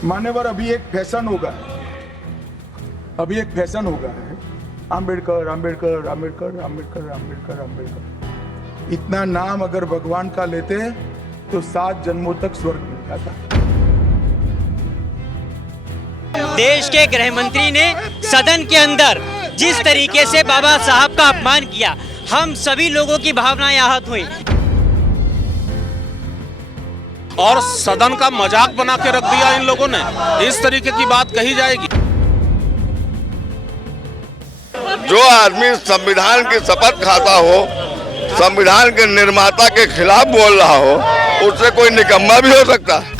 मान्यवर, अभी एक फैशन होगा है आम्बेडकर आम्बेडकर आम्बेडकर आम्बेडकर आम्बेडकर आम्बेडकर। इतना नाम अगर भगवान का लेते तो 7 जन्मों तक स्वर्ग मिल जाता। देश के गृह मंत्री ने सदन के अंदर जिस तरीके से बाबा साहब का अपमान किया, हम सभी लोगों की भावनाएं आहत हुई और सदन का मजाक बना के रख दिया इन लोगों ने। इस तरीके की बात कही जाएगी। जो आदमी संविधान की शपथ खाता हो, संविधान के निर्माता के खिलाफ बोल रहा हो, उससे कोई निकम्मा भी हो सकता है।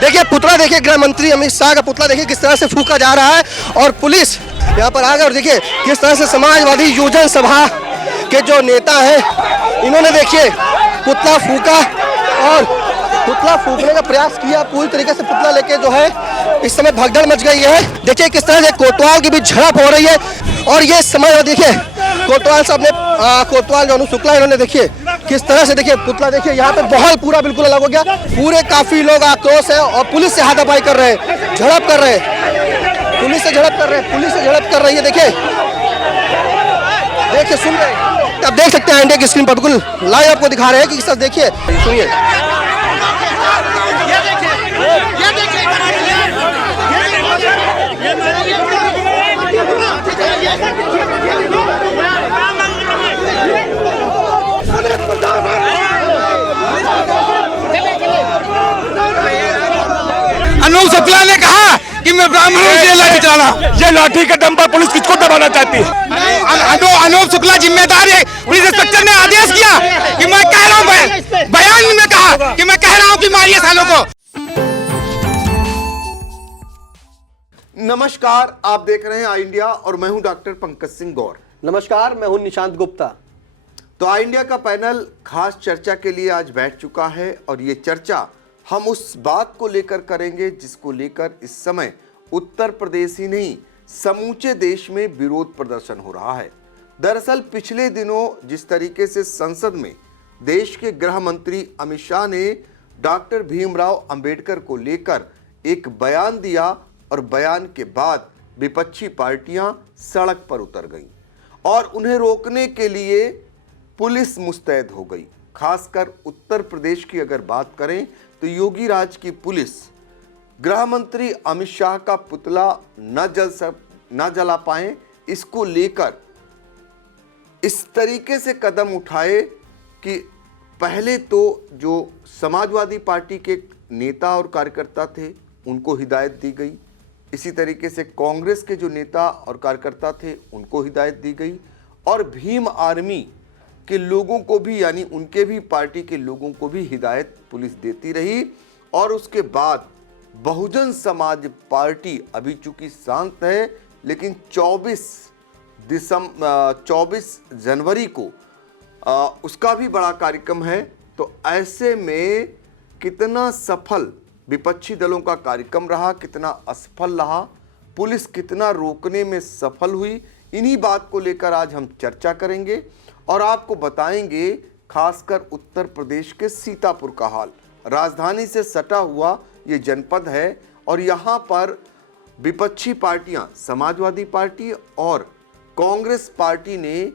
देखिए पुतला, देखिए गृह मंत्री अमित शाह का पुतला देखिए किस तरह से फूका जा रहा है और पुलिस यहाँ पर आ गई। और देखिए किस तरह से समाजवादी युवजन सभा के जो नेता हैं, इन्होंने देखिए पुतला फूका और पुतला फूकने का प्रयास किया। पूरी तरीके से पुतला लेके जो है इस समय भगदड़ मच गई है। देखिए किस तरह से कोतवाल की भी झड़प हो रही है और ये समय देखिए कोतवाल साहब ने कोतवाल जो अनुज शुक्ला, इन्होंने देखिए किस तरह से देखिए पुतला देखिए यहाँ पे माहौल पूरा बिल्कुल अलग हो गया। पूरे काफी लोग आक्रोश है और पुलिस से हाथापाई कर रहे हैं, झड़प कर रहे हैं, पुलिस से झड़प कर रही है। देखिए सुन रहे हैं, आप देख सकते हैं इंडिया की स्क्रीन पर बिल्कुल लाइव आपको दिखा रहे हैं कि किस तरह देखिए, सुनिए। अनुज शुक्ला ने कहा कि मैं ब्राह्मणों से लाठी चलाना, ये लाठी के दम पर पुलिस किसको दबाना चाहती है? अनुज शुक्ला जिम्मेदार है। पुलिस इंस्पेक्टर ने आदेश किया कि मैं कह रहा हूँ, बयान में कहा कि मैं कह रहा हूँ कि मारिए सालों को। नमस्कार, आप देख रहे हैं आई इंडिया और मैं हूं डॉक्टर पंकज सिंह गौर। नमस्कार, मैं हूं निशांत गुप्ता। तो आई इंडिया का पैनल खास चर्चा के लिए आज बैठ चुका है और ये चर्चा हम उस बात को लेकर करेंगे जिसको लेकर इस समय उत्तर प्रदेश ही नहीं समूचे देश में विरोध प्रदर्शन हो रहा है। दरअसल पिछले दिनों जिस तरीके से संसद में देश के गृह मंत्री अमित शाह ने डॉक्टर भीमराव अंबेडकर को लेकर एक बयान दिया और बयान के बाद विपक्षी पार्टियां सड़क पर उतर गईं और उन्हें रोकने के लिए पुलिस मुस्तैद हो गई। खासकर उत्तर प्रदेश की अगर बात करें तो योगी राज की पुलिस गृह मंत्री अमित शाह का पुतला न जला पाए, इसको लेकर इस तरीके से कदम उठाए कि पहले तो जो समाजवादी पार्टी के नेता और कार्यकर्ता थे उनको हिदायत दी गई, इसी तरीके से कांग्रेस के जो नेता और कार्यकर्ता थे उनको हिदायत दी गई और भीम आर्मी के लोगों को भी, यानी उनके भी पार्टी के लोगों को भी हिदायत पुलिस देती रही। और उसके बाद बहुजन समाज पार्टी अभी चूंकि शांत है, लेकिन 24 जनवरी को उसका भी बड़ा कार्यक्रम है। तो ऐसे में कितना सफल विपक्षी दलों का कार्यक्रम रहा, कितना असफल रहा, पुलिस कितना रोकने में सफल हुई, इन्हीं बात को लेकर आज हम चर्चा करेंगे और आपको बताएंगे खासकर उत्तर प्रदेश के सीतापुर का हाल। राजधानी से सटा हुआ ये जनपद है और यहाँ पर विपक्षी पार्टियां, समाजवादी पार्टी और कांग्रेस पार्टी ने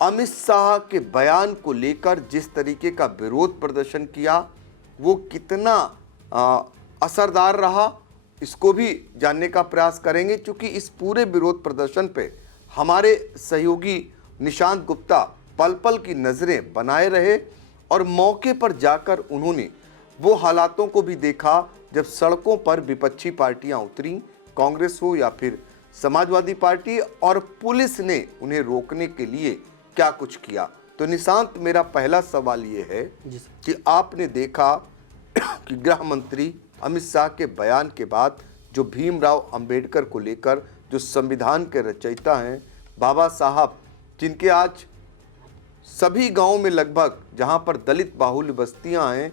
अमित शाह के बयान को लेकर जिस तरीके का विरोध प्रदर्शन किया वो कितना असरदार रहा, इसको भी जानने का प्रयास करेंगे। क्योंकि इस पूरे विरोध प्रदर्शन पे हमारे सहयोगी निशांत गुप्ता पल पल की नज़रें बनाए रहे और मौके पर जाकर उन्होंने वो हालातों को भी देखा जब सड़कों पर विपक्षी पार्टियां उतरी, कांग्रेस हो या फिर समाजवादी पार्टी, और पुलिस ने उन्हें रोकने के लिए क्या कुछ किया। तो निशांत, मेरा पहला सवाल ये है कि आपने देखा कि गृह मंत्री अमित शाह के बयान के बाद जो भीमराव अंबेडकर को लेकर, जो संविधान के रचयिता हैं बाबा साहब, जिनके आज सभी गांवों में लगभग जहां पर दलित बाहुल्य बस्तियां हैं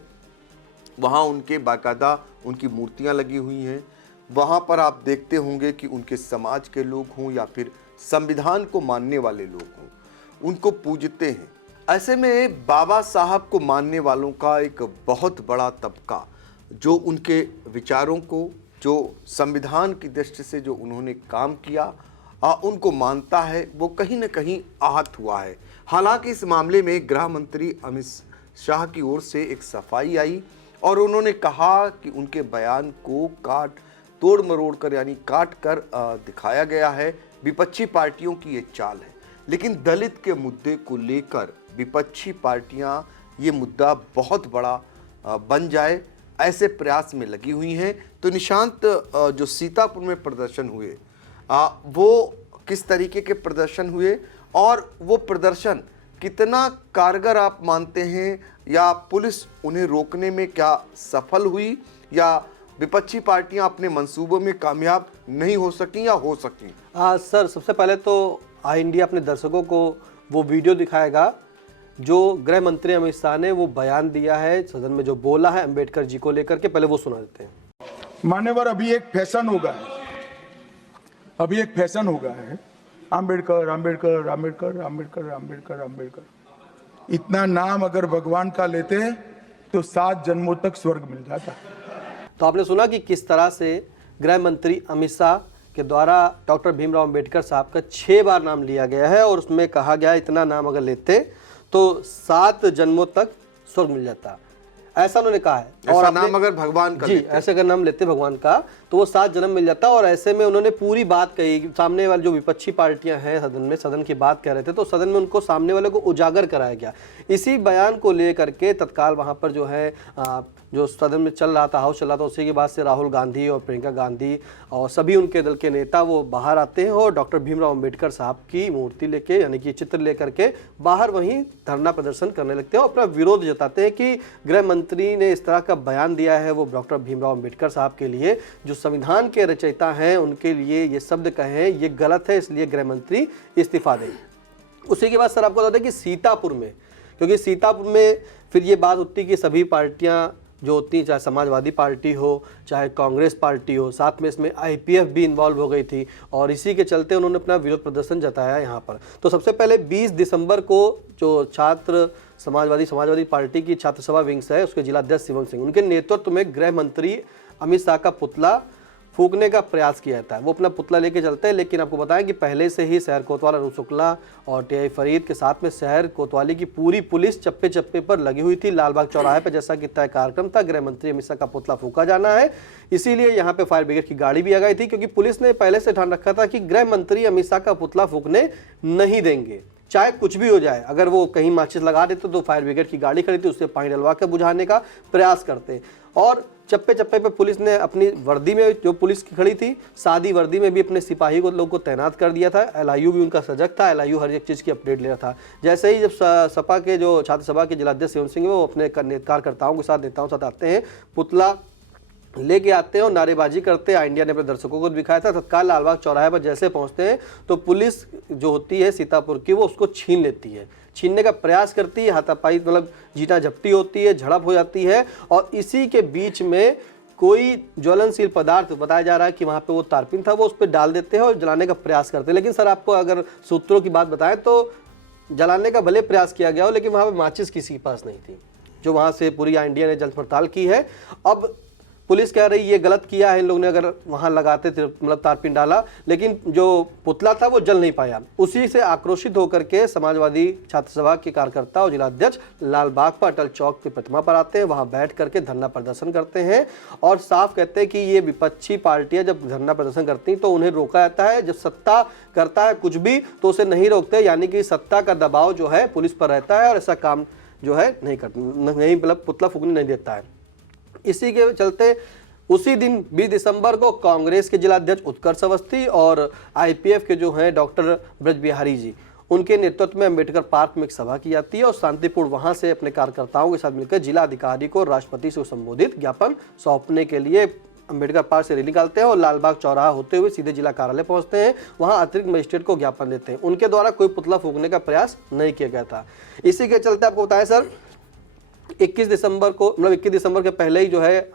वहां उनके बाकायदा उनकी मूर्तियां लगी हुई हैं। वहां पर आप देखते होंगे कि उनके समाज के लोग हों या फिर संविधान को मानने वाले लोग हों, उनको पूजते हैं। ऐसे में बाबा साहब को मानने वालों का एक बहुत बड़ा तबका जो उनके विचारों को, जो संविधान की दृष्टि से जो उन्होंने काम किया, उनको मानता है, वो कहीं न कहीं आहत हुआ है। हालांकि इस मामले में गृह मंत्री अमित शाह की ओर से एक सफाई आई और उन्होंने कहा कि उनके बयान को तोड़ मरोड़ कर यानी काट कर दिखाया गया है। विपक्षी पार्टियों की ये चाल है, लेकिन दलित के मुद्दे को लेकर विपक्षी पार्टियां ये मुद्दा बहुत बड़ा बन जाए ऐसे प्रयास में लगी हुई हैं। तो निशांत, जो सीतापुर में प्रदर्शन हुए वो किस तरीके के प्रदर्शन हुए और वो प्रदर्शन कितना कारगर आप मानते हैं, या पुलिस उन्हें रोकने में क्या सफल हुई, या विपक्षी पार्टियां अपने मंसूबों में कामयाब नहीं हो सकी या हो सकी? सर, सबसे पहले तो आई इंडिया अपने दर्शकों को वो वीडियो दिखाएगा जो गृह मंत्री अमित शाह ने वो बयान दिया है सदन में, जो बोला है अंबेडकर जी को लेकर के। पहले वो सुना देते हैं। मान्यवर, अभी एक फैशन हो गया है, अंबेडकर अंबेडकर अंबेडकर अंबेडकर अंबेडकर अंबेडकर। इतना नाम अगर भगवान का लेते तो 7 जन्मों तक स्वर्ग मिल जाता। तो आपने सुना कि किस तरह से गृह मंत्री अमित शाह के द्वारा डॉक्टर भीमराव अंबेडकर साहब का 6 बार नाम लिया गया है और उसमें कहा गया इतना नाम अगर लेते तो 7 जन्मों तक स्वर्ग मिल जाता, ऐसा उन्होंने कहा है। और नाम अगर भगवान का लेते, ऐसे अगर नाम लेते भगवान का तो वो 7 जन्म मिल जाता। और ऐसे में उन्होंने पूरी बात कही। सामने वाले जो विपक्षी पार्टियां हैं सदन में, सदन की बात कह रहे थे, तो सदन में उनको सामने वाले को उजागर कराया गया। इसी बयान को लेकर के तत्काल वहां पर जो है जो सदन में चल रहा था, हाउस चल रहा था, उसी के बाद से राहुल गांधी और प्रियंका गांधी और सभी उनके दल के नेता वो बाहर आते हैं और डॉक्टर भीमराव अंबेडकर साहब की मूर्ति लेके यानी कि चित्र लेकर के बाहर वहीं धरना प्रदर्शन करने लगते हैं और अपना विरोध जताते हैं कि गृह मंत्री ने इस तरह का बयान दिया है वो डॉक्टर भीमराव अंबेडकर साहब के लिए, जो संविधान के रचयिता हैं, उनके लिए ये शब्द कहें ये गलत है, इसलिए गृह मंत्री इस्तीफा दें। उसी के बाद सर आपको बता दें कि सीतापुर में, क्योंकि सीतापुर में फिर ये बात होती कि सभी पार्टियां जो होती चाहे समाजवादी पार्टी हो चाहे कांग्रेस पार्टी हो, साथ में इसमें आईपीएफ भी इन्वॉल्व हो गई थी और इसी के चलते उन्होंने अपना विरोध प्रदर्शन जताया यहाँ पर। तो सबसे पहले 20 दिसंबर को जो छात्र समाजवादी पार्टी की छात्र सभा विंग्स है उसके जिलाध्यक्ष शिवम सिंह, उनके नेतृत्व में गृह मंत्री अमित शाह का पुतला फूकने का प्रयास किया जाता है। वो अपना पुतला लेके चलते हैं, लेकिन आपको बताएं कि पहले से ही शहर कोतवाल अनूप शुक्ला और टीआई फरीद के साथ में शहर कोतवाली की पूरी पुलिस चप्पे चप्पे पर लगी हुई थी। लालबाग चौराहे पर जैसा कि तय कार्यक्रम था, गृह मंत्री अमित शाह का पुतला फूका जाना है, इसीलिए यहाँ पे फायर ब्रिगेड की गाड़ी भी आ गई थी, क्योंकि पुलिस ने पहले से ठान रखा था कि गृह मंत्री अमित शाह का पुतला फूकने नहीं देंगे, चाहे कुछ भी हो जाए। अगर वो कहीं माचिस लगा देते तो फायर ब्रिगेड की गाड़ी खड़ी थी, उससे पानी डलवा कर बुझाने का प्रयास करते। और चप्पे चप्पे पे पुलिस ने अपनी वर्दी में, जो पुलिस की खड़ी थी सादी वर्दी में भी अपने सिपाही को लोगों को तैनात कर दिया था। एलआईयू भी उनका सजग था, एलआईयू हर एक चीज़ की अपडेट ले रहा था। जैसे ही जब सपा के जो छात्र सभा के जिलाध्यक्ष शिवम सिंह वो अपने कार्यकर्ताओं के साथ, नेताओं के साथ आते हैं, पुतला लेके आते हैं और नारेबाजी करते हैं। इंडिया ने अपने दर्शकों को दिखाया था। तत्काल लालबाग चौराहे पर जैसे पहुंचते हैं तो पुलिस जो होती है सीतापुर की वो उसको छीन लेती है, छीनने का प्रयास करती है, हाथापाई मतलब जीटा झपटी होती है, झड़प हो जाती है। और इसी के बीच में कोई ज्वलनशील पदार्थ बताया जा रहा है कि वहाँ पे वो तारपीन था, वो उस पर डाल देते हैं और जलाने का प्रयास करते हैं। लेकिन सर आपको अगर सूत्रों की बात बताएं तो जलाने का भले प्रयास किया गया हो, लेकिन वहाँ पे माचिस किसी के पास नहीं थी, जो वहाँ से पूरी इंडिया ने जांच पड़ताल की है। अब पुलिस कह रही ये गलत किया है इन लोगों ने, अगर वहाँ लगाते थे मतलब तारपीन डाला, लेकिन जो पुतला था वो जल नहीं पाया। उसी से आक्रोशित होकर के समाजवादी छात्र सभा के कार्यकर्ता और जिलाध्यक्ष लालबाग पर अटल चौक की प्रतिमा पर आते हैं, वहाँ बैठ करके धरना प्रदर्शन करते हैं और साफ कहते हैं कि ये विपक्षी पार्टियां जब धरना प्रदर्शन करती हैं तो उन्हें रोका जाता है, जब सत्ता करता है कुछ भी तो उसे नहीं रोकते, यानी कि सत्ता का दबाव जो है पुलिस पर रहता है और ऐसा काम जो है नहीं मतलब पुतला फूकने नहीं देता है। इसी के चलते उसी दिन 20 दिसंबर को कांग्रेस के जिलाध्यक्ष उत्कर्ष अवस्थी और आईपीएफ के जो हैं डॉक्टर ब्रज बिहारी जी, उनके नेतृत्व में अंबेडकर पार्क में एक सभा की जाती है और शांतिपूर्ण वहां से अपने कार्यकर्ताओं के साथ मिलकर जिला अधिकारी को राष्ट्रपति से संबोधित ज्ञापन सौंपने के लिए अंबेडकर पार्क से रैली निकालते हैं और लालबाग चौराहा होते हुए सीधे जिला कार्यालय पहुंचते हैं। वहां अतिरिक्त मजिस्ट्रेट को ज्ञापन देते हैं। उनके द्वारा कोई पुतला फूकने का प्रयास नहीं किया गया था। इसी के चलते आपको बताएं सर 21 दिसंबर को मतलब 21 दिसंबर के पहले ही जो है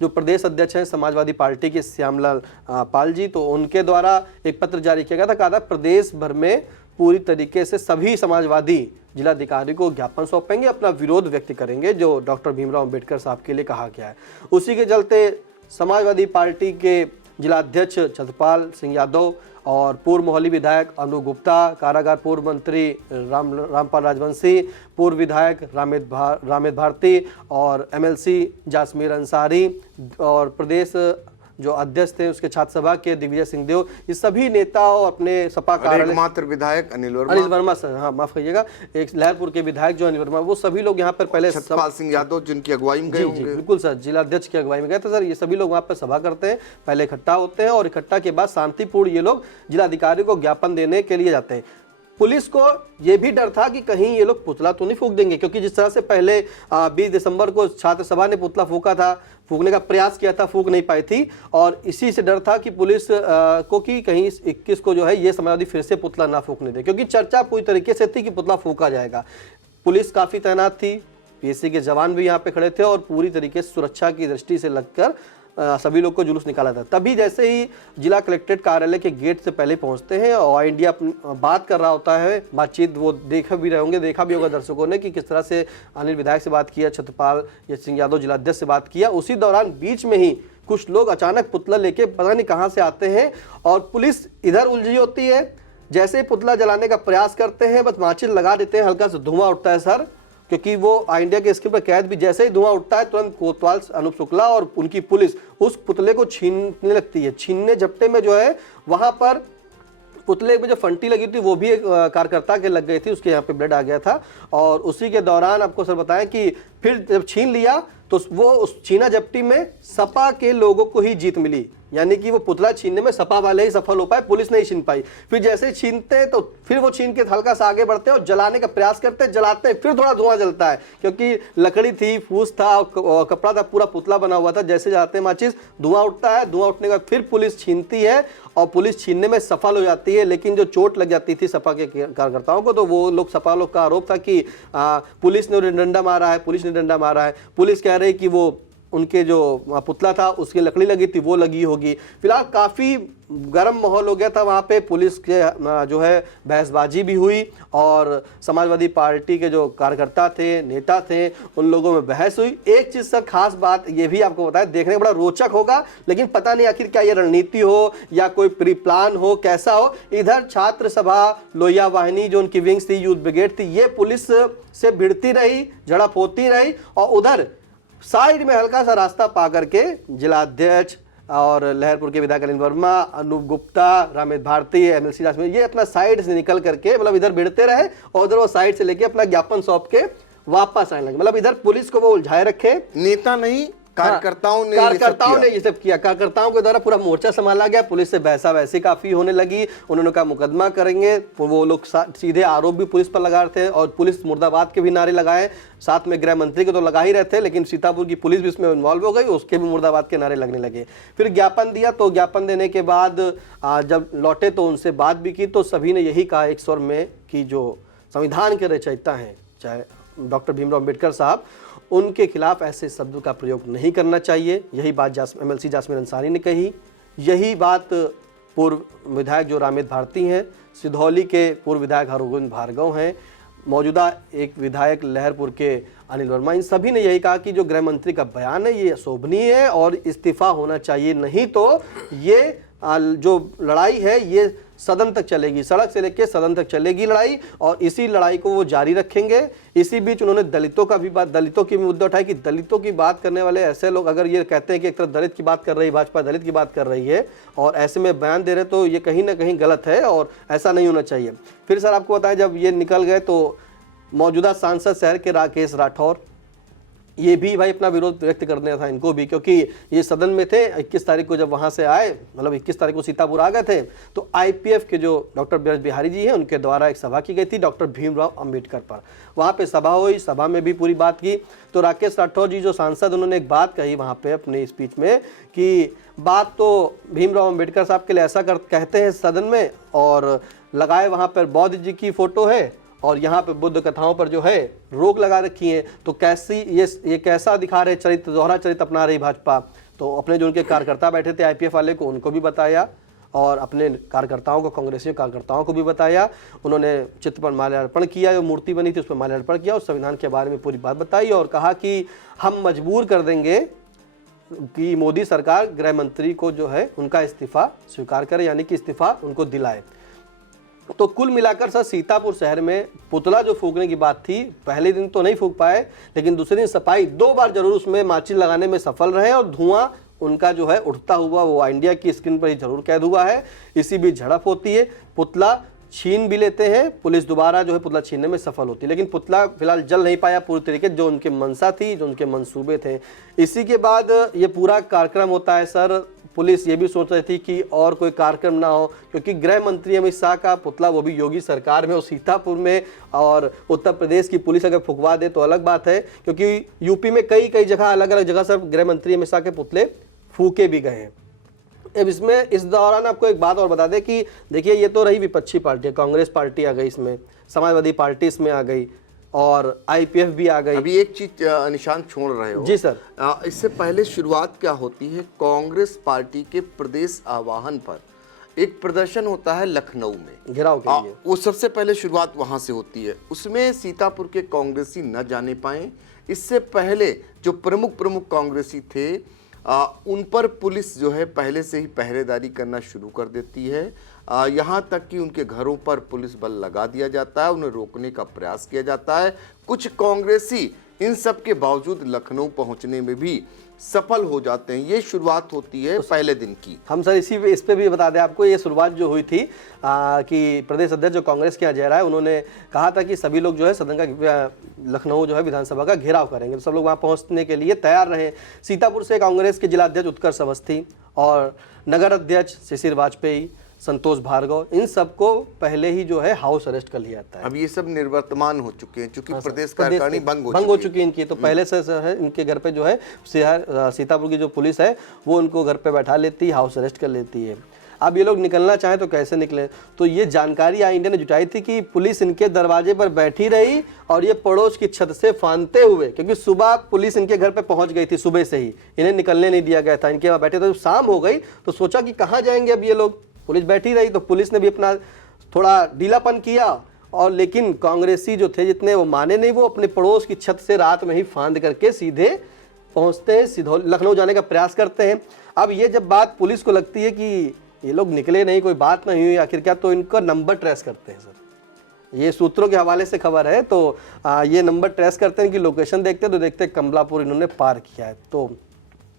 जो प्रदेश अध्यक्ष हैं समाजवादी पार्टी के श्यामलाल पाल जी, तो उनके द्वारा एक पत्र जारी किया गया था। कहा था प्रदेश भर में पूरी तरीके से सभी समाजवादी जिलाधिकारी को ज्ञापन सौंपेंगे, अपना विरोध व्यक्त करेंगे जो डॉक्टर भीमराव अंबेडकर साहब के लिए कहा गया है। उसी के चलते समाजवादी पार्टी के जिलाध्यक्ष छत्रपाल सिंह यादव और पूर्व मोहाली विधायक अनु गुप्ता, कारागार पूर्व मंत्री रामपाल राजवंशी, पूर्व विधायक रामेद भारती और MLC जासमीर अंसारी और प्रदेश जो अध्यक्ष थे उसके छात्र सभा के दिग्विजय सिंहदेव, ये सभी नेता और अपने सपा कार्यालय, एकमात्र विधायक अनिल वर्मा सर, हाँ माफ करिएगा, एक लहरपुर के विधायक जो अनिल वर्मा, वो सभी लोग यहाँ पर पहले छत्रपाल सिंह यादव जिनकी अगुवाई में गए होंगे। बिल्कुल सर, जिलाध्यक्ष की अगुवाई में गए थे सर। ये सभी लोग वहाँ पर सभा करते हैं, पहले इकट्ठा होते हैं और इकट्ठा के बाद शांतिपूर्ण ये लोग जिलाधिकारी को ज्ञापन देने के लिए जाते हैं। पुलिस को ये भी डर था कि कहीं ये लोग पुतला तो नहीं फूंक देंगे, क्योंकि जिस तरह से पहले 20 दिसंबर को छात्र सभा ने पुतला फूंका था, फूंकने का प्रयास किया था, फूंक नहीं पाई थी, और इसी से डर था कि पुलिस को कि कहीं 21 को जो है ये समाजवादी फिर से पुतला ना फूंकने दे, क्योंकि चर्चा पूरी तरीके से थी कि पुतला फूंका जाएगा। पुलिस काफ़ी तैनात थी, PSC के जवान भी यहाँ पे खड़े थे और पूरी तरीके से सुरक्षा की दृष्टि से लगकर सभी लोग को जुलूस निकाला था। तभी जैसे ही जिला कलेक्ट्रेट कार्यालय के गेट से पहले पहुंचते हैं और इंडिया बात कर रहा होता है, बातचीत वो देखा भी होगा दर्शकों ने कि किस तरह से अनिल विधायक से बात किया, छत्रपाल सिंह यादव जिलाध्यक्ष से बात किया। उसी दौरान बीच में ही कुछ लोग अचानक पुतला लेके पता नहीं कहाँ से आते हैं और पुलिस इधर उलझी होती है। जैसे ही पुतला जलाने का प्रयास करते हैं, बस माचिस लगा देते हैं, हल्का सा धुआं उठता है सर, क्योंकि वो इंडिया के स्क्रिप्ट पर कैद भी, जैसे ही धुआं उठता है तुरंत कोतवाल अनूप शुक्ला और उनकी पुलिस उस पुतले को छीनने लगती है। छीनने झपटे में जो है वहां पर पुतले में जो फंटी लगी थी वो भी एक कार्यकर्ता के लग गई थी, उसके यहाँ पे ब्लड आ गया था। और उसी के दौरान आपको सर बताएं कि फिर जब छीन लिया तो वो उस छीना झपटी में सपा के लोगों को ही जीत मिली, यानी कि वो पुतला छीनने में सपा वाले ही सफल हो पाए, पुलिस नहीं छीन पाई। फिर जैसे छीनते तो फिर वो छीन के हल्का सा आगे बढ़ते और जलाने का प्रयास करते, जलाते फिर थोड़ा धुआं जलता है, क्योंकि लकड़ी थी, फूस था और कपड़ा था, पूरा पुतला बना हुआ था। जैसे जाते माचिस धुआं उठता है, धुआं उठने के बाद फिर पुलिस छीनती है और पुलिस छीनने में सफल हो जाती है। लेकिन जो चोट लग जाती थी सपा के कार्यकर्ताओं को, तो वो लोग, सपा लोग का आरोप था कि पुलिस ने डंडा मारा है, पुलिस ने डंडा मारा है। पुलिस कह रही कि वो उनके जो पुतला था उसकी लकड़ी लगी थी वो लगी होगी। फिलहाल काफ़ी गर्म माहौल हो गया था वहाँ पे, पुलिस के जो है बहसबाजी भी हुई और समाजवादी पार्टी के जो कार्यकर्ता थे, नेता थे, उन लोगों में बहस हुई। एक चीज़ सर खास बात ये भी आपको बताया, देखने में बड़ा रोचक होगा, लेकिन पता नहीं आखिर क्या ये रणनीति हो या कोई प्री प्लान हो, कैसा हो। इधर छात्र सभा, लोहिया वाहिनी जो उनकी विंग्स थी, यूथ ब्रिगेड थी, ये पुलिस से भिड़ती रही, झड़प होती रही, और उधर साइड में हल्का सा रास्ता पा करके जिलाध्यक्ष और लहरपुर के विधायक अनिल वर्मा, अनूप गुप्ता, रामेद भारती, MLC जासमीर, ये अपना साइड से निकल करके मतलब इधर भिड़ते रहे और उधर वो साइड से लेके अपना ज्ञापन सौंप के वापस आने लगे। मतलब इधर पुलिस को वो उलझाए रखे, नेता नहीं कार्यकर्ताओं ने ये सब किया। कार्यकर्ताओं के द्वारा पूरा मोर्चा संभाला गया, पुलिस से बहसा वैसी काफी होने लगी। उन्होंने कहा मुकदमा करेंगे, वो लोग सीधे आरोप भी पुलिस पर लगा रहे थे और पुलिस मुर्दाबाद के भी नारे लगाए। साथ में गृह मंत्री के तो लगा ही रहे थे, लेकिन सीतापुर की पुलिस भी इसमें इन्वॉल्व हो गई, उसके भी मुर्दाबाद के नारे लगने लगे। फिर ज्ञापन दिया, तो ज्ञापन देने के बाद जब लौटे तो उनसे बात भी की, तो सभी ने यही कहा एक स्वर में कि जो संविधान के रचयिता हैं, चाहे डॉक्टर भीमराव अंबेडकर साहब, उनके खिलाफ ऐसे शब्दों का प्रयोग नहीं करना चाहिए। यही बात MLC जासमीर अंसारी ने कही। यही बात पूर्व विधायक जो रामेद भारती हैं, सिधौली के पूर्व विधायक हरगोविंद भार्गव हैं, मौजूदा एक विधायक लहरपुर के अनिल वर्मा, इन सभी ने यही कहा कि जो गृह मंत्री का बयान है ये अशोभनीय है और इस्तीफा होना चाहिए, नहीं तो ये जो लड़ाई है ये सदन तक चलेगी, सड़क से लेकर सदन तक चलेगी लड़ाई, और इसी लड़ाई को वो जारी रखेंगे। इसी बीच उन्होंने दलितों की भी मुद्दा उठाया कि दलितों की बात करने वाले ऐसे लोग अगर ये कहते हैं कि एक तरफ दलित की बात कर रही भाजपा, दलित की बात कर रही है और ऐसे में बयान दे रहे, तो ये कहीं ना कहीं गलत है और ऐसा नहीं होना चाहिए। फिर सर आपको बताएं, जब ये निकल गए तो मौजूदा सांसद शहर के राकेश राठौर, ये भी भाई अपना विरोध व्यक्त करना था इनको भी, क्योंकि ये सदन में थे 21 तारीख को, जब वहाँ से आए, मतलब 21 तारीख को सीतापुर आ गए थे, तो IPF के जो डॉक्टर ब्रज बिहारी जी हैं उनके द्वारा एक सभा की गई थी डॉक्टर भीमराव अंबेडकर पर। वहाँ पे सभा हुई, सभा में भी पूरी बात की। तो राकेश राठौर जी जो सांसद, उन्होंने एक बात कही वहाँ पे अपने स्पीच में कि बात तो भीमराव अंबेडकर साहब के लिए ऐसा कहते हैं सदन में, और लगाए वहाँ पर बौद्ध जी की फोटो है और यहाँ पे बुद्ध कथाओं पर जो है रोक लगा रखी है, तो कैसी ये कैसा दिखा रहे चरित्र, दोहरा चरित्र अपना रही भाजपा। तो अपने जो उनके कार्यकर्ता बैठे थे IPF वाले को, उनको भी बताया और अपने कार्यकर्ताओं को, कांग्रेसी कार्यकर्ताओं को भी बताया। उन्होंने चित्र पर माल्यार्पण किया, जो मूर्ति बनी थी उस पर माल्यार्पण किया और संविधान के बारे में पूरी बात बताई और कहा कि हम मजबूर कर देंगे कि मोदी सरकार गृह मंत्री को जो है उनका इस्तीफा स्वीकार करे, यानी कि इस्तीफा उनको दिलाए। तो कुल मिलाकर सर सीतापुर शहर में पुतला जो फूकने की बात थी, पहले दिन तो नहीं फूक पाए, लेकिन दूसरे दिन सफाई 2 बार जरूर उसमें माचिस लगाने में सफल रहे और धुआं उनका जो है उठता हुआ वो इंडिया की स्क्रीन पर ही जरूर कैद हुआ है। इसी बीच झड़प होती है, पुतला छीन भी लेते हैं, पुलिस दोबारा जो है पुतला छीनने में सफल होती है, लेकिन पुतला फिलहाल जल नहीं पाया पूरी तरीके, जो उनके मंशा थी, जो उनके मंसूबे थे। इसी के बाद ये पूरा कार्यक्रम होता है सर। पुलिस ये भी सोच रही थी कि और कोई कार्यक्रम ना हो, क्योंकि गृह मंत्री अमित शाह का पुतला, वो भी योगी सरकार में और सीतापुर में, और उत्तर प्रदेश की पुलिस अगर फुकवा दे तो अलग बात है, क्योंकि यूपी में कई कई जगह अलग अलग जगह सर गृह मंत्री अमित शाह के पुतले फूके भी गए हैं। अब इसमें इस दौरान आपको एक बात और बता दें कि देखिए ये तो रही विपक्षी पार्टी, कांग्रेस पार्टी आ गई इसमें, समाजवादी पार्टी इसमें आ गई और आईपीएफ भी आ गई। अभी एक चीज निशान छोड़ रहे हो जी सर, इससे पहले शुरुआत क्या होती है, कांग्रेस पार्टी के प्रदेश आह्वान पर एक प्रदर्शन होता है लखनऊ में घेराव के लिए। वो सबसे पहले शुरुआत वहां से होती है, उसमें सीतापुर के कांग्रेसी न जाने पाए। इससे पहले जो प्रमुख कांग्रेसी थे उन पर पुलिस जो है पहले से ही पहरेदारी करना शुरू कर देती है। यहाँ तक कि उनके घरों पर पुलिस बल लगा दिया जाता है, उन्हें रोकने का प्रयास किया जाता है। कुछ कांग्रेसी इन सब के बावजूद लखनऊ पहुंचने में भी सफल हो जाते हैं। ये शुरुआत होती है पहले दिन की। हम सर इस पे भी बता दें आपको, ये शुरुआत जो हुई थी कि प्रदेश अध्यक्ष जो कांग्रेस के अजय राय, उन्होंने कहा था कि सभी लोग जो है सदन का, लखनऊ जो है विधानसभा का घेराव करेंगे, तो सब लोग वहाँ पहुँचने के लिए तैयार रहे। सीतापुर से कांग्रेस के जिला अध्यक्ष उत्कर्ष अवस्थी और नगर अध्यक्ष शिशिर वाजपेयी, संतोष भार्गव, इन सबको पहले ही जो है हाउस अरेस्ट कर लिया जाता है। अब ये सब निर्वर्तमान हो चुके हैं, चूंकि प्रदेश कार्यकारिणी भंग हो चुकी है इनकी, तो पहले से है इनके घर पे जो है सीतापुर की जो पुलिस है वो उनको घर पे बैठा लेती है, हाउस अरेस्ट कर लेती है। अब ये लोग निकलना चाहें तो कैसे निकले, तो ये जानकारी आई इंडिया ने जुटाई थी कि पुलिस इनके दरवाजे पर बैठी रही और ये पड़ोस की छत से फांदते हुए, क्योंकि सुबह पुलिस इनके घर पे पहुंच गई थी, सुबह से ही इन्हें निकलने नहीं दिया गया था, इनके वहाँ बैठे थे। शाम हो गई तो सोचा कि कहाँ जाएंगे अब ये लोग, पुलिस बैठी रही, तो पुलिस ने भी अपना थोड़ा ढीलापन किया और लेकिन कांग्रेसी जो थे जितने, वो माने नहीं, वो अपने पड़ोस की छत से रात में ही फांद करके सीधे पहुंचते हैं, सीधे लखनऊ जाने का प्रयास करते हैं। अब ये जब बात पुलिस को लगती है कि ये लोग निकले नहीं, कोई बात नहीं हुई आखिर क्या, तो इनका नंबर ट्रेस करते हैं सर। ये सूत्रों के हवाले से खबर है, तो ये नंबर ट्रेस करते हैं कि लोकेशन देखते हैं तो देखते हैं कमलापुर इन्होंने पार किया है। तो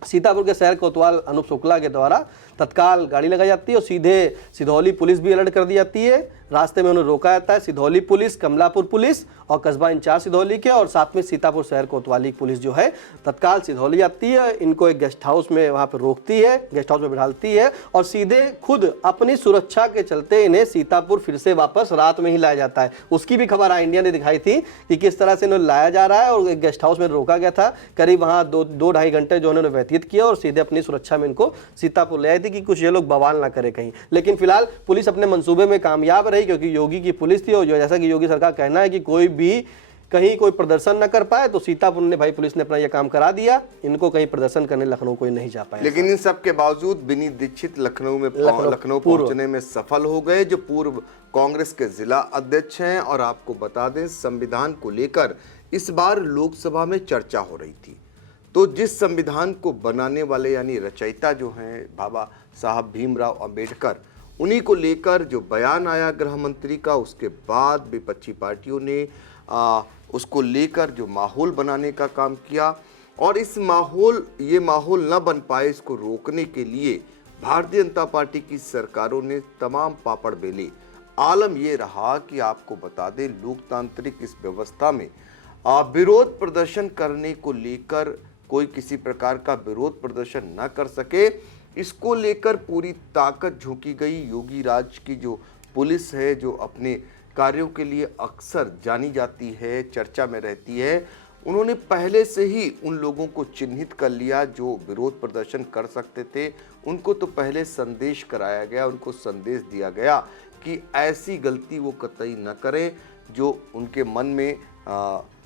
सीतापुर के शहर कोतवाल अनूप शुक्ला के द्वारा तत्काल गाड़ी लगाई जाती है और सीधे सिधौली पुलिस भी अलर्ट कर दी जाती है। रास्ते में उन्हें रोका जाता है, सिधौली पुलिस, कमलापुर पुलिस और कस्बा इंचार्ज सिधौली के, और साथ में सीतापुर शहर कोतवाली पुलिस जो है तत्काल सिधौली आती है, इनको एक गेस्ट हाउस में वहाँ पर रोकती है, गेस्ट हाउस में बिठाती है और सीधे खुद अपनी सुरक्षा के चलते इन्हें सीतापुर फिर से वापस रात में ही लाया जाता है। उसकी भी खबर इंडिया ने दिखाई थी कि किस तरह से इन्हें लाया जा रहा है और एक गेस्ट हाउस में रोका गया था। करीब वहाँ 2-2.5 घंटे जो उन्होंने व्यतीत किया और सीधे अपनी सुरक्षा में इनको सीतापुर ले आई थी कि कुछ ये लोग बवाल ना करे कहीं। लेकिन फिलहाल पुलिस अपने मंसूबे में कामयाब रही, क्योंकि योगी की पुलिस थी और जैसा कि योगी सरकार कहना है कि कोई भी कहीं कोई प्रदर्शन न कर पाए, तो सीतापुर ने भाई पुलिस ने अपना यह काम करा दिया, इनको कहीं प्रदर्शन करने लखनऊ कोई नहीं जा पाया। लेकिन इन सब के बावजूद विनीत दीक्षित लखनऊ पहुंचने में सफल हो गए, जो पूर्व कांग्रेस के जिला अध्यक्ष हैं। और आपको बता दें, संविधान को लेकर इस बार लोकसभा में चर्चा हो रही थी, तो जिस संविधान को बनाने वाले यानी रचयिता जो हैं बाबा साहब भीमराव अंबेडकर, उन्हीं को लेकर जो बयान आया गृह मंत्री का, उसके बाद विपक्षी पार्टियों ने उसको लेकर जो माहौल बनाने का काम किया। और इस ये माहौल न बन पाए, इसको रोकने के लिए भारतीय जनता पार्टी की सरकारों ने तमाम पापड़ बेले। आलम ये रहा कि आपको बता दें, लोकतांत्रिक इस व्यवस्था में विरोध प्रदर्शन करने को लेकर कोई किसी प्रकार का विरोध प्रदर्शन न कर सके, इसको लेकर पूरी ताकत झोंकी गई। योगी राज की जो पुलिस है, जो अपने कार्यों के लिए अक्सर जानी जाती है, चर्चा में रहती है, उन्होंने पहले से ही उन लोगों को चिन्हित कर लिया जो विरोध प्रदर्शन कर सकते थे। उनको तो पहले संदेश कराया गया, उनको संदेश दिया गया कि ऐसी गलती वो कतई न करें, जो उनके मन में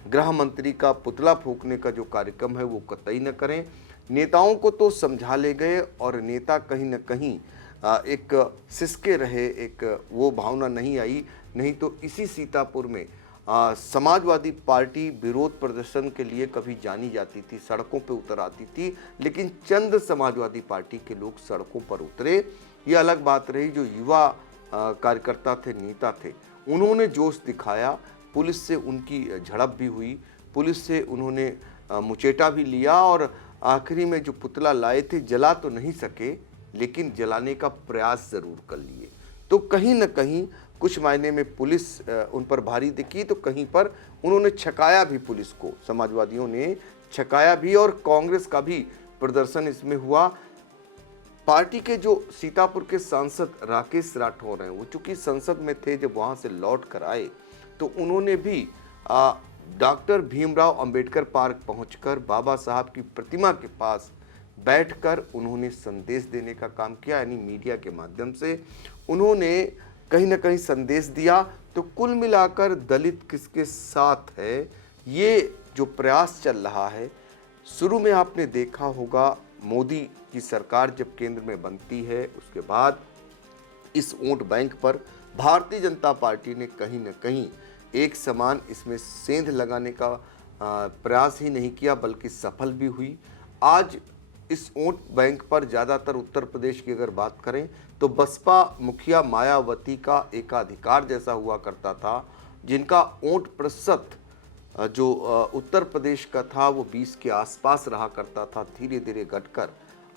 गृह मंत्री का पुतला फूंकने का जो कार्यक्रम है वो कतई न करें। नेताओं को तो समझा ले गए और नेता कहीं न कहीं एक सिसके रहे, एक वो भावना नहीं आई। नहीं तो इसी सीतापुर में समाजवादी पार्टी विरोध प्रदर्शन के लिए कभी जानी जाती थी, सड़कों पे उतर आती थी, लेकिन चंद समाजवादी पार्टी के लोग सड़कों पर उतरे। ये अलग बात रही, जो युवा कार्यकर्ता थे, नेता थे, उन्होंने जोश दिखाया। पुलिस से उनकी झड़प भी हुई, पुलिस से उन्होंने मुचेटा भी लिया और आखिरी में जो पुतला लाए थे जला तो नहीं सके, लेकिन जलाने का प्रयास जरूर कर लिए। तो कहीं न कहीं कुछ मायने में पुलिस उन पर भारी दिखी, तो कहीं पर उन्होंने छकाया भी पुलिस को, समाजवादियों ने छकाया भी, और कांग्रेस का भी प्रदर्शन इसमें हुआ। पार्टी के जो सीतापुर के सांसद राकेश राठौर हैं, वो चूंकि संसद में थे, जब वहां से लौट कर आए तो उन्होंने भी डॉक्टर भीमराव अंबेडकर पार्क पहुंचकर बाबा साहब की प्रतिमा के पास बैठकर उन्होंने संदेश देने का काम किया। यानी मीडिया के माध्यम से उन्होंने कहीं ना कहीं संदेश दिया। तो कुल मिलाकर दलित किसके साथ है, ये जो प्रयास चल रहा है, शुरू में आपने देखा होगा मोदी की सरकार जब केंद्र में बनती है, उसके बाद इस वोट बैंक पर भारतीय जनता पार्टी ने कहीं न कहीं एक समान इसमें सेंध लगाने का प्रयास ही नहीं किया, बल्कि सफल भी हुई। आज इस वोट बैंक पर ज़्यादातर उत्तर प्रदेश की अगर बात करें तो बसपा मुखिया मायावती का एकाधिकार जैसा हुआ करता था, जिनका वोट प्रतिशत जो उत्तर प्रदेश का था वो 20 के आसपास रहा करता था, धीरे धीरे घटकर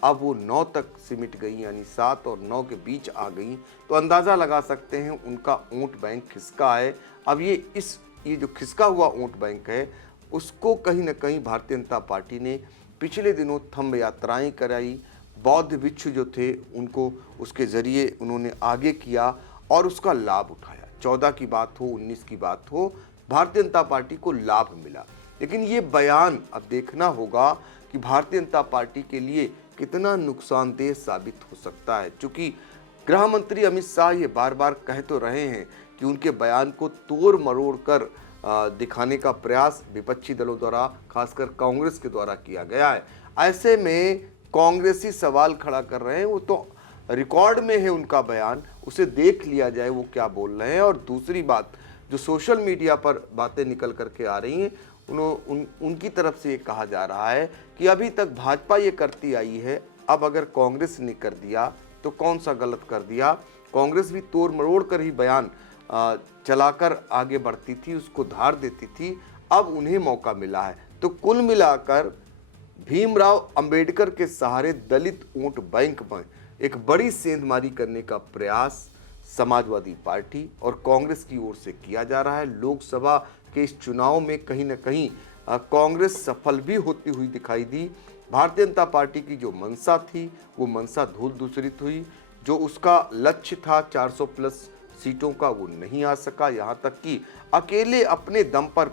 अब वो 9 तक सिमट गई, यानी 7 और 9 के बीच आ गई। तो अंदाज़ा लगा सकते हैं उनका वोट बैंक खिसका है। अब ये जो खिसका हुआ वोट बैंक है, उसको कहीं ना कहीं भारतीय जनता पार्टी ने पिछले दिनों थंब यात्राएं कराई, बौद्ध भिक्षु जो थे उनको उसके ज़रिए उन्होंने आगे किया और उसका लाभ उठाया। 14 की बात हो, 19 की बात हो, भारतीय जनता पार्टी को लाभ मिला। लेकिन ये बयान अब देखना होगा कि भारतीय जनता पार्टी के लिए कितना नुकसानदेह साबित हो सकता है, क्योंकि गृह मंत्री अमित शाह ये बार बार कह तो रहे हैं कि उनके बयान को तोड़ मरोड़ कर दिखाने का प्रयास विपक्षी दलों द्वारा, खासकर कांग्रेस के द्वारा किया गया है। ऐसे में कांग्रेसी सवाल खड़ा कर रहे हैं, वो तो रिकॉर्ड में है उनका बयान, उसे देख लिया जाए वो क्या बोल रहे हैं। और दूसरी बात, जो सोशल मीडिया पर बातें निकल करके आ रही हैं, उनकी तरफ से ये कहा जा रहा है कि अभी तक भाजपा ये करती आई है, अब अगर कांग्रेस ने कर दिया तो कौन सा गलत कर दिया। कांग्रेस भी तोड़ मरोड़ कर ही बयान चलाकर आगे बढ़ती थी, उसको धार देती थी, अब उन्हें मौका मिला है। तो कुल मिलाकर भीमराव अंबेडकर के सहारे दलित वोट बैंक में एक बड़ी सेंधमारी करने का प्रयास समाजवादी पार्टी और कांग्रेस की ओर से किया जा रहा है। लोकसभा के इस चुनाव में कहीं न कहीं कांग्रेस सफल भी होती हुई दिखाई दी। भारतीय जनता पार्टी की जो मंशा थी वो मंशा धूल दूसरित हुई, जो उसका लक्ष्य था 400 प्लस सीटों का, वो नहीं आ सका। यहाँ तक कि अकेले अपने दम पर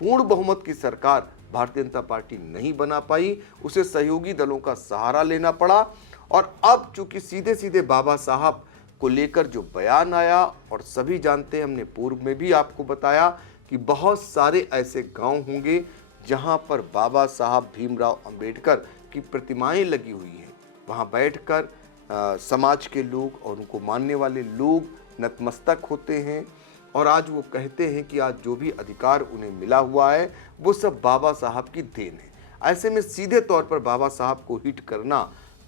पूर्ण बहुमत की सरकार भारतीय जनता पार्टी नहीं बना पाई, उसे सहयोगी दलों का सहारा लेना पड़ा। और अब चूंकि सीधे सीधे बाबा साहब को लेकर जो बयान आया, और सभी जानते हैं, हमने पूर्व में भी आपको बताया कि बहुत सारे ऐसे गांव होंगे जहां पर बाबा साहब भीमराव अंबेडकर की प्रतिमाएं लगी हुई हैं, वहां बैठकर समाज के लोग और उनको मानने वाले लोग नतमस्तक होते हैं, और आज वो कहते हैं कि आज जो भी अधिकार उन्हें मिला हुआ है वो सब बाबा साहब की देन है। ऐसे में सीधे तौर पर बाबा साहब को हिट करना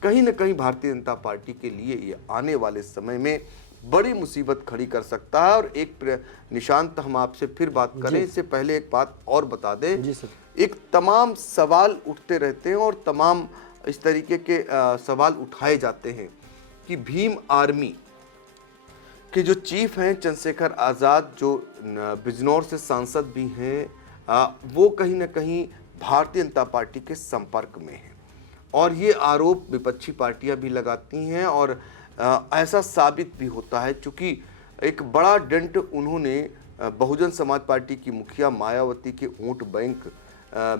कहीं न कहीं भारतीय जनता पार्टी के लिए ये आने वाले समय में बड़ी मुसीबत खड़ी कर सकता है। और एक निशांत, हम आपसे फिर बात करें, इससे पहले एक बात और बता दें जी सर। एक तमाम सवाल उठते रहते हैं और तमाम इस तरीके के सवाल उठाए जाते हैं कि भीम आर्मी के जो चीफ हैं चंद्रशेखर आज़ाद, जो बिजनौर से सांसद भी हैं, वो कहीं ना कहीं भारतीय जनता पार्टी के संपर्क में हैं, और ये आरोप विपक्षी पार्टियां भी लगाती हैं। और ऐसा साबित भी होता है, चूँकि एक बड़ा डेंट उन्होंने बहुजन समाज पार्टी की मुखिया मायावती के वोट बैंक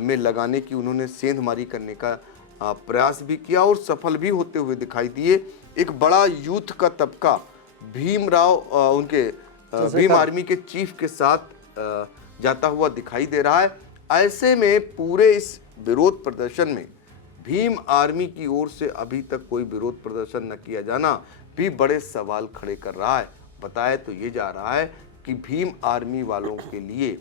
में लगाने की उन्होंने सेंधमारी करने का प्रयास भी किया और सफल भी होते हुए दिखाई दिए। एक बड़ा यूथ का तबका भीमराव उनके भीम आर्मी के चीफ के साथ जाता हुआ दिखाई दे रहा है। ऐसे में पूरे इस विरोध प्रदर्शन में भीम आर्मी की ओर से अभी तक कोई विरोध प्रदर्शन न किया जाना भी बड़े सवाल खड़े कर रहा है। बताया तो ये जा रहा है कि भीम आर्मी वालों के लिए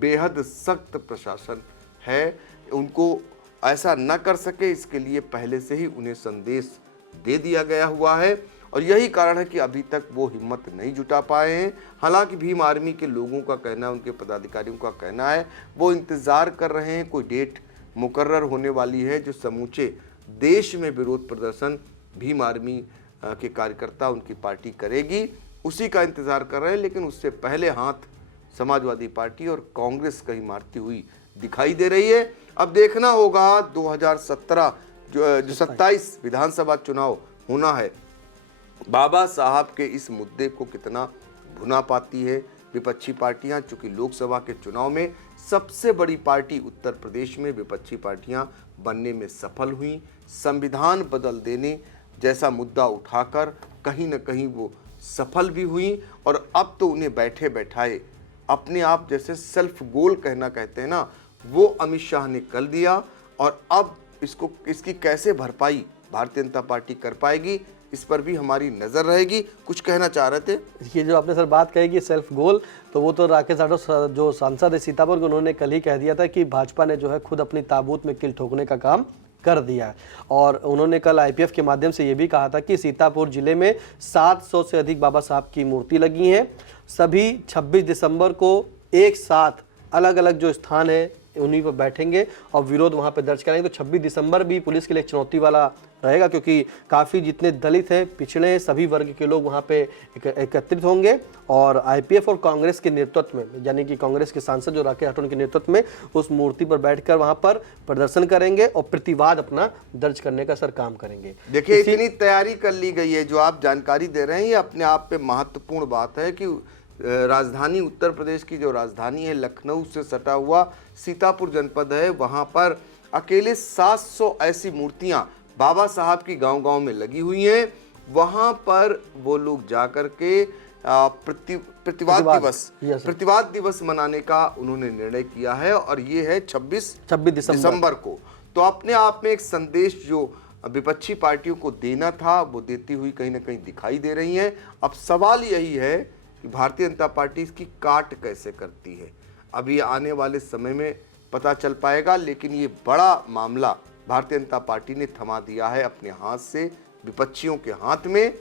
बेहद सख्त प्रशासन है, उनको ऐसा न कर सके इसके लिए पहले से ही उन्हें संदेश दे दिया गया हुआ है और यही कारण है कि अभी तक वो हिम्मत नहीं जुटा पाए हैं। हालांकि भीम आर्मी के लोगों का कहना है, उनके पदाधिकारियों का कहना है, वो इंतज़ार कर रहे हैं, कोई डेट मुकर्रर होने वाली है जो समूचे देश में विरोध प्रदर्शन भीम आर्मी के कार्यकर्ता उनकी पार्टी करेगी, उसी का इंतज़ार कर रहे हैं। लेकिन उससे पहले हाथ समाजवादी पार्टी और कांग्रेस कहीं मारती हुई दिखाई दे रही है। अब देखना होगा 2017 जो 27 विधानसभा चुनाव होना है, बाबा साहब के इस मुद्दे को कितना भुना पाती है विपक्षी पार्टियां। चूंकि लोकसभा के चुनाव में सबसे बड़ी पार्टी उत्तर प्रदेश में विपक्षी पार्टियां बनने में सफल हुई, संविधान बदल देने जैसा मुद्दा उठाकर कहीं न कहीं वो सफल भी हुई और अब तो उन्हें बैठे बैठाए अपने आप जैसे सेल्फ गोल कहना कहते हैं ना, वो अमित शाह ने कर दिया और अब इसकी कैसे भरपाई भारतीय जनता पार्टी कर पाएगी, इस पर भी हमारी नजर रहेगी। कुछ कहना चाह रहे थे? ये जो आपने सर बात कही कि सेल्फ गोल, तो वो तो राकेश राठौर जो सांसद है सीतापुर के, उन्होंने कल ही कह दिया था कि भाजपा ने जो है खुद अपनी ताबूत में किल ठोकने का काम कर दिया। और उन्होंने कल आईपीएफ के माध्यम से ये भी कहा था कि सीतापुर जिले में 700 से अधिक बाबा साहब की मूर्ति लगी हैं। सभी 26 दिसंबर को एक साथ अलग अलग जो स्थान है उन्हीं पर बैठेंगे और विरोध वहां पर दर्ज करेंगे। तो 26 दिसंबर भी पुलिस के लिए एक चुनौती वाला रहेगा, क्योंकि काफ़ी जितने दलित हैं, पिछड़े हैं, सभी वर्ग के लोग वहां पे एकत्रित होंगे और आईपीएफ और कांग्रेस के नेतृत्व में, यानी कि कांग्रेस के सांसद जो राकेश राठौर के नेतृत्व में उस मूर्ति पर बैठकर वहां पर प्रदर्शन करेंगे और प्रतिवाद अपना दर्ज करने का सर काम करेंगे। देखिए, इतनी तैयारी कर ली गई है, जो आप जानकारी दे रहे हैं ये अपने आप पे महत्वपूर्ण बात है कि राजधानी उत्तर प्रदेश की जो राजधानी है लखनऊ से सटा हुआ सीतापुर जनपद है, वहां पर अकेले 700 ऐसी मूर्तियां बाबा साहब की गांव-गांव में लगी हुई हैं। वहां पर वो लोग जाकर के प्रतिवाद दिवस मनाने का उन्होंने निर्णय किया है और ये है 26 दिसंबर को। तो अपने आप में एक संदेश जो विपक्षी पार्टियों को देना था वो देती हुई कहीं ना कहीं दिखाई दे रही है। अब सवाल यही है कि भारतीय जनता पार्टी इसकी काट कैसे करती है, अभी आने वाले समय में पता चल पाएगा। लेकिन ये बड़ा मामला भारतीय जनता पार्टी ने थमा दिया है अपने हाथ से विपक्षियों के हाथ में।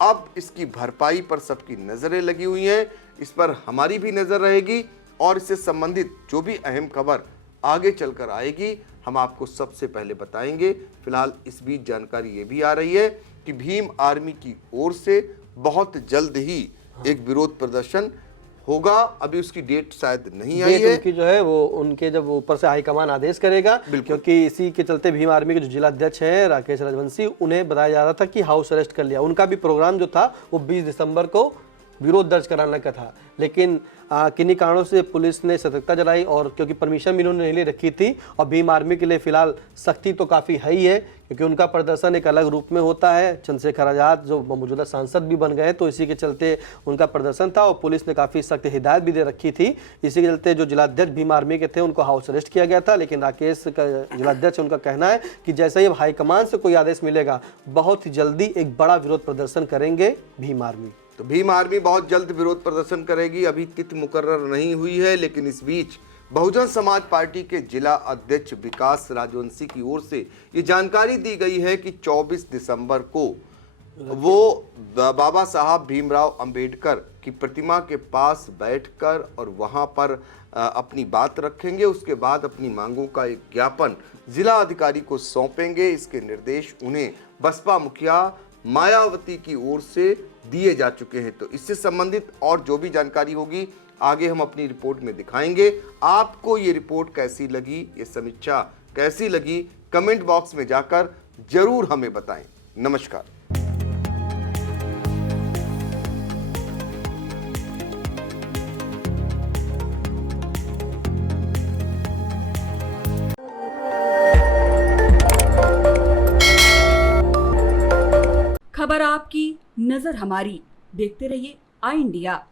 अब इसकी भरपाई पर सबकी नजरें लगी हुई हैं, इस पर हमारी भी नजर रहेगी और इससे संबंधित जो भी अहम खबर आगे चलकर आएगी हम आपको सबसे पहले बताएंगे। फिलहाल इस बीच जानकारी ये भी आ रही है कि भीम आर्मी की ओर से बहुत जल्द ही एक विरोध प्रदर्शन होगा। अभी उसकी डेट शायद नहीं आई है, उनकी जो है वो उनके जब ऊपर से हाईकमान आदेश करेगा, क्योंकि इसी के चलते भीम आर्मी के जो जिला अध्यक्ष हैं राकेश राजवंशी, उन्हें बताया जा रहा था कि हाउस अरेस्ट कर लिया। उनका भी प्रोग्राम जो था वो 20 दिसंबर को विरोध दर्ज कराने का था, लेकिन किन्हीं कारणों से पुलिस ने सतर्कता जलाई और क्योंकि परमिशन भी उन्होंने नहीं ले रखी थी। और भीम आर्मी के लिए फिलहाल सख्ती तो काफ़ी है ही है, क्योंकि उनका प्रदर्शन एक अलग रूप में होता है। चंद्रशेखर आज़ाद जो मौजूदा सांसद भी बन गए, तो इसी के चलते उनका प्रदर्शन था और पुलिस ने काफ़ी सख्त हिदायत भी दे रखी थी। इसी के चलते जो जिलाध्यक्ष भीम आर्मी के थे उनको हाउस अरेस्ट किया गया था। लेकिन राकेश का जिलाध्यक्ष उनका कहना है कि जैसे ही हाईकमान से कोई आदेश मिलेगा बहुत ही जल्दी एक बड़ा विरोध प्रदर्शन करेंगे भीम आर्मी। तो भीम आर्मी बहुत जल्द विरोध प्रदर्शन करेगी। अभी तिथि मुकर्रर नहीं हुई है, लेकिन इस बीच बहुजन समाज पार्टी के जिला अध्यक्ष विकास राजवंशी की ओर से ये जानकारी दी गई है कि 24 दिसंबर को वो बाबा साहब भीमराव अंबेडकर की प्रतिमा के पास बैठकर और वहां पर अपनी बात रखेंगे। उसके बाद अपनी मांगों का एक ज्ञापन जिला अधिकारी को सौंपेंगे। इसके निर्देश उन्हें बसपा मुखिया मायावती की ओर से दिए जा चुके हैं। तो इससे संबंधित और जो भी जानकारी होगी आगे हम अपनी रिपोर्ट में दिखाएंगे। आपको ये रिपोर्ट कैसी लगी, ये समीक्षा कैसी लगी, कमेंट बॉक्स में जाकर जरूर हमें बताएं। नमस्कार। खबर आपकी, नजर हमारी। देखते रहिए आई इंडिया।